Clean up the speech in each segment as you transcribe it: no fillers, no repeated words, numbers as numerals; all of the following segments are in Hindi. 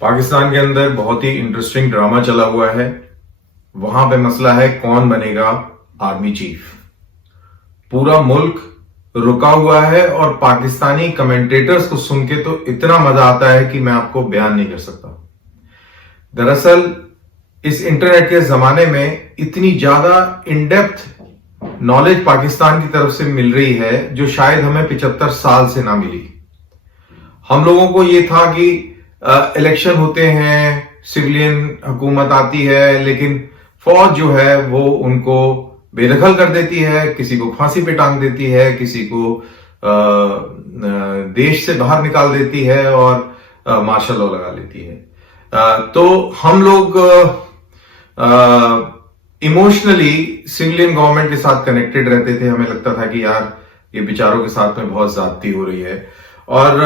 पाकिस्तान के अंदर बहुत ही इंटरेस्टिंग ड्रामा चला हुआ है। वहां पे मसला है कौन बनेगा आर्मी चीफ। पूरा मुल्क रुका हुआ है और पाकिस्तानी कमेंटेटर्स को सुन के तो इतना मजा आता है कि मैं आपको बयान नहीं कर सकता। दरअसल इस इंटरनेट के जमाने में इतनी ज्यादा इनडेप्थ नॉलेज पाकिस्तान की तरफ से मिल रही है जो शायद हमें 75 साल से ना मिली। हम लोगों को ये था कि इलेक्शन होते हैं, सिविलियन हुकूमत आती है, लेकिन फौज जो है वो उनको बेदखल कर देती है, किसी को फांसी पे टांग देती है, किसी को देश से बाहर निकाल देती है और मार्शल लॉ लगा लेती है। तो हम लोग इमोशनली सिविलियन गवर्नमेंट के साथ कनेक्टेड रहते थे। हमें लगता था कि यार ये बेचारों के साथ में बहुत ज्यादती हो रही है, और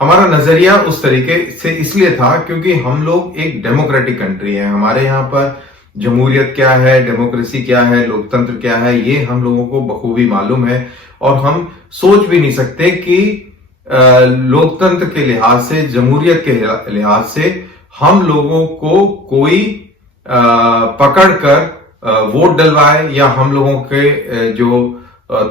हमारा नजरिया उस तरीके से इसलिए था क्योंकि हम लोग एक डेमोक्रेटिक कंट्री है। हमारे यहाँ पर जमहूरियत क्या है, डेमोक्रेसी क्या है, लोकतंत्र क्या है, ये हम लोगों को बखूबी मालूम है। और हम सोच भी नहीं सकते कि लोकतंत्र के लिहाज से, जमहूरियत के लिहाज से हम लोगों को कोई पकड़कर वोट डलवाए या हम लोगों के जो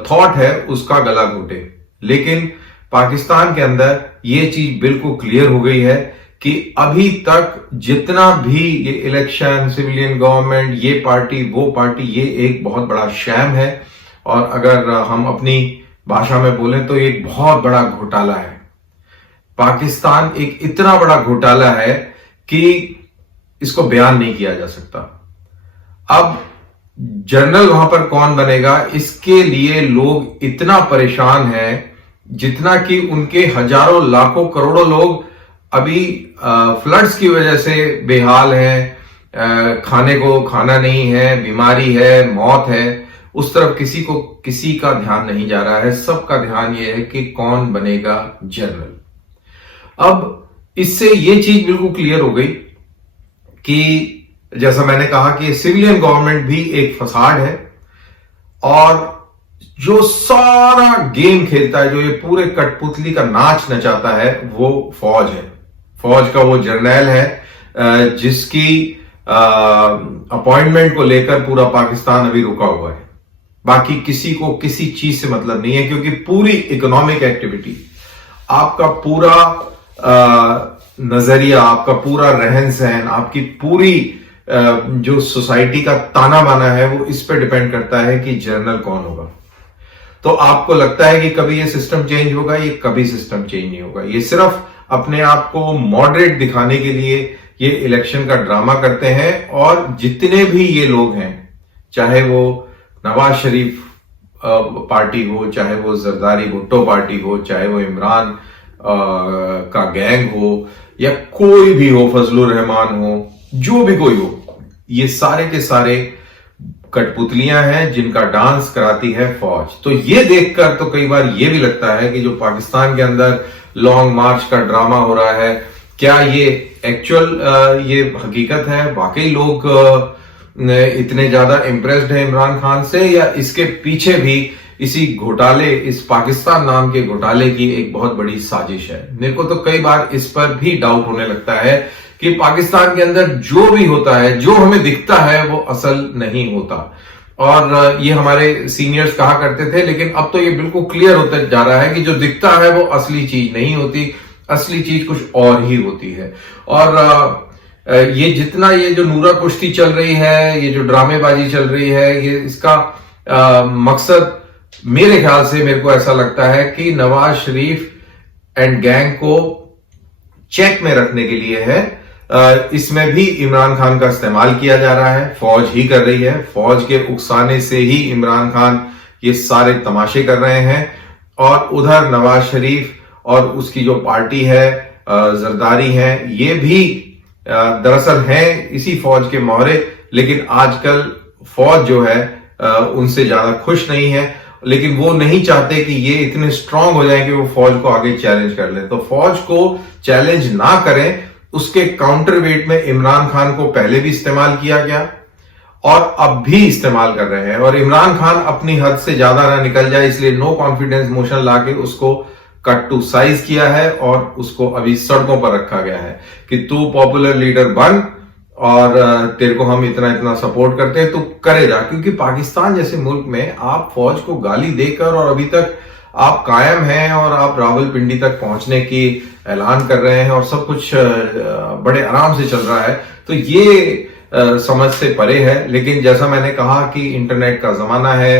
थॉट है उसका गला घोटे। लेकिन पाकिस्तान के अंदर ये चीज बिल्कुल क्लियर हो गई है कि अभी तक जितना भी ये इलेक्शन, सिविलियन गवर्नमेंट, ये पार्टी वो पार्टी, ये एक बहुत बड़ा शैम है। और अगर हम अपनी भाषा में बोलें तो ये एक बहुत बड़ा घोटाला है। पाकिस्तान एक इतना बड़ा घोटाला है कि इसको बयान नहीं किया जा सकता। अब जनरल वहां पर कौन बनेगा, इसके लिए लोग इतना परेशान हैं जितना कि उनके हजारों लाखों करोड़ों लोग अभी फ्लड्स की वजह से बेहाल हैं, खाने को खाना नहीं है, बीमारी है, मौत है। उस तरफ किसी का ध्यान नहीं जा रहा है। सबका ध्यान यह है कि कौन बनेगा जनरल। अब इससे यह चीज बिल्कुल क्लियर हो गई कि जैसा मैंने कहा कि सिविलियन गवर्नमेंट भी एक फसाड है, और जो सारा गेम खेलता है, जो ये पूरे कठपुतली का नाच नचाता है, वो फौज है। फौज का वो जर्नैल है जिसकी अपॉइंटमेंट को लेकर पूरा पाकिस्तान अभी रुका हुआ है। बाकी किसी को किसी चीज से मतलब नहीं है, क्योंकि पूरी इकोनॉमिक एक्टिविटी, आपका पूरा नजरिया, आपका पूरा रहन सहन, आपकी पूरी जो सोसाइटी का ताना बाना है, वो इस पे डिपेंड करता है कि जनरल कौन होगा। तो आपको लगता है कि कभी ये सिस्टम चेंज होगा, ये कभी सिस्टम चेंज नहीं होगा। ये सिर्फ अपने आप को मॉडरेट दिखाने के लिए ये इलेक्शन का ड्रामा करते हैं। और जितने भी ये लोग हैं, चाहे वो नवाज शरीफ पार्टी हो, चाहे वो जरदारी भुट्टो पार्टी हो, चाहे वो इमरान का गैंग हो, या कोई भी हो, फजलुर रहमान हो, जो भी कोई हो, ये सारे के सारे कठपुतलियां हैं जिनका डांस कराती है फौज। तो ये देखकर तो कई बार ये भी लगता है कि जो पाकिस्तान के अंदर लॉन्ग मार्च का ड्रामा हो रहा है, क्या ये एक्चुअल ये हकीकत है? वाकई लोग इतने ज्यादा इंप्रेस्ड है इमरान खान से, या इसके पीछे भी इसी घोटाले, इस पाकिस्तान नाम के घोटाले की एक बहुत बड़ी साजिश है? मेरे को तो कई बार इस पर भी डाउट होने लगता है कि पाकिस्तान के अंदर जो भी होता है, जो हमें दिखता है, वो असल नहीं होता। और ये हमारे सीनियर्स कहा करते थे, लेकिन अब तो ये बिल्कुल क्लियर होता जा रहा है कि जो दिखता है वो असली चीज नहीं होती, असली चीज कुछ और ही होती है। और ये जितना ये जो नूरा कुश्ती चल रही है, ये जो ड्रामेबाजी चल रही है, ये इसका मकसद मेरे ख्याल से, मेरे को ऐसा लगता है कि नवाज शरीफ एंड गैंग को चेक में रखने के लिए है। इसमें भी इमरान खान का इस्तेमाल किया जा रहा है, फौज ही कर रही है। फौज के उकसाने से ही इमरान खान ये सारे तमाशे कर रहे हैं। और उधर नवाज शरीफ और उसकी जो पार्टी है, जरदारी है, ये भी दरअसल हैं इसी फौज के मोहरे। लेकिन आजकल फौज जो है उनसे ज्यादा खुश नहीं है, लेकिन वो नहीं चाहते कि ये इतने स्ट्रांग हो जाए कि वो फौज को आगे चैलेंज कर लें। तो फौज को चैलेंज ना करें, उसके काउंटर वेट में इमरान खान को पहले भी इस्तेमाल किया गया और अब भी इस्तेमाल कर रहे हैं। और इमरान खान अपनी हद से ज्यादा ना निकल जाए, इसलिए नो कॉन्फिडेंस मोशन लाके उसको कट टू साइज किया है और उसको अभी सड़कों पर रखा गया है कि तू पॉपुलर लीडर बन और तेरे को हम इतना इतना सपोर्ट करते हैं, तू करे जा। क्योंकि पाकिस्तान जैसे मुल्क में आप फौज को गाली देकर और अभी तक आप कायम हैं और आप रावलपिंडी तक पहुंचने की ऐलान कर रहे हैं और सब कुछ बड़े आराम से चल रहा है, तो ये समझ से परे है। लेकिन जैसा मैंने कहा कि इंटरनेट का जमाना है,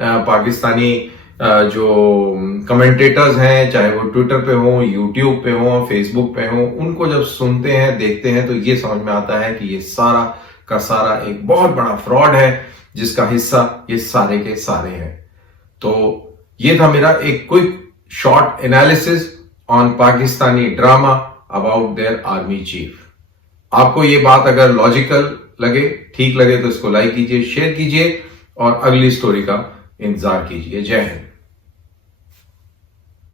पाकिस्तानी जो कमेंटेटर्स हैं, चाहे वो ट्विटर पे हो, यूट्यूब पे हो, फेसबुक पे हो, उनको जब सुनते हैं, देखते हैं, तो ये समझ में आता है कि ये सारा का सारा एक बहुत बड़ा फ्रॉड है जिसका हिस्सा ये सारे के सारे हैं। तो ये था मेरा एक quick short analysis on Pakistani drama about their army chief. आपको ये बात अगर लॉजिकल लगे, ठीक लगे, तो इसको लाइक कीजिए, शेयर कीजिए और अगली स्टोरी का इंतजार कीजिए। जय हिंद।